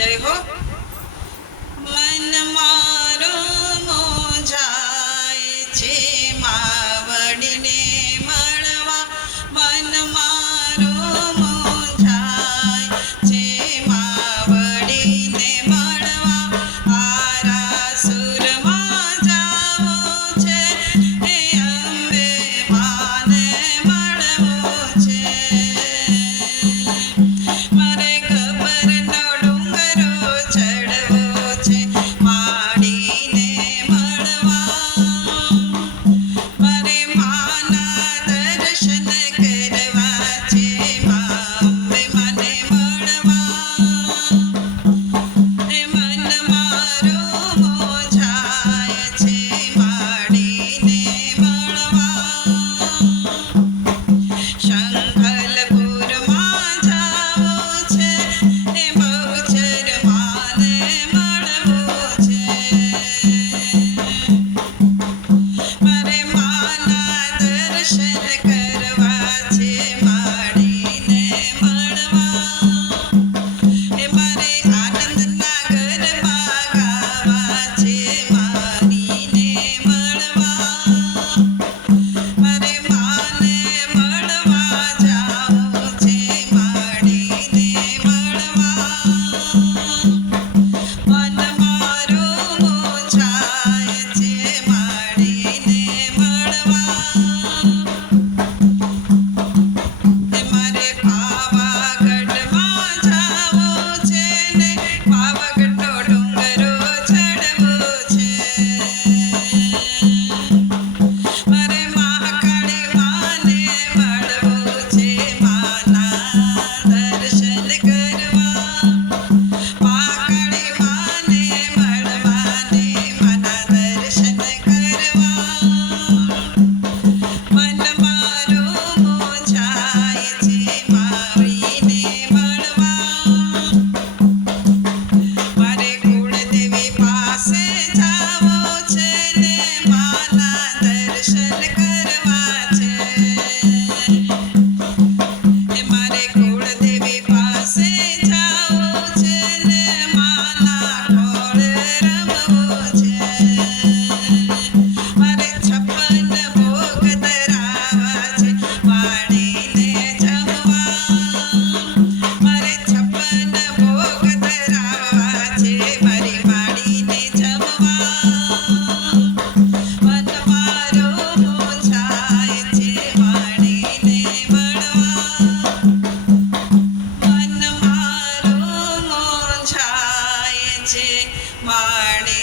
जय हो। मन मा மாலை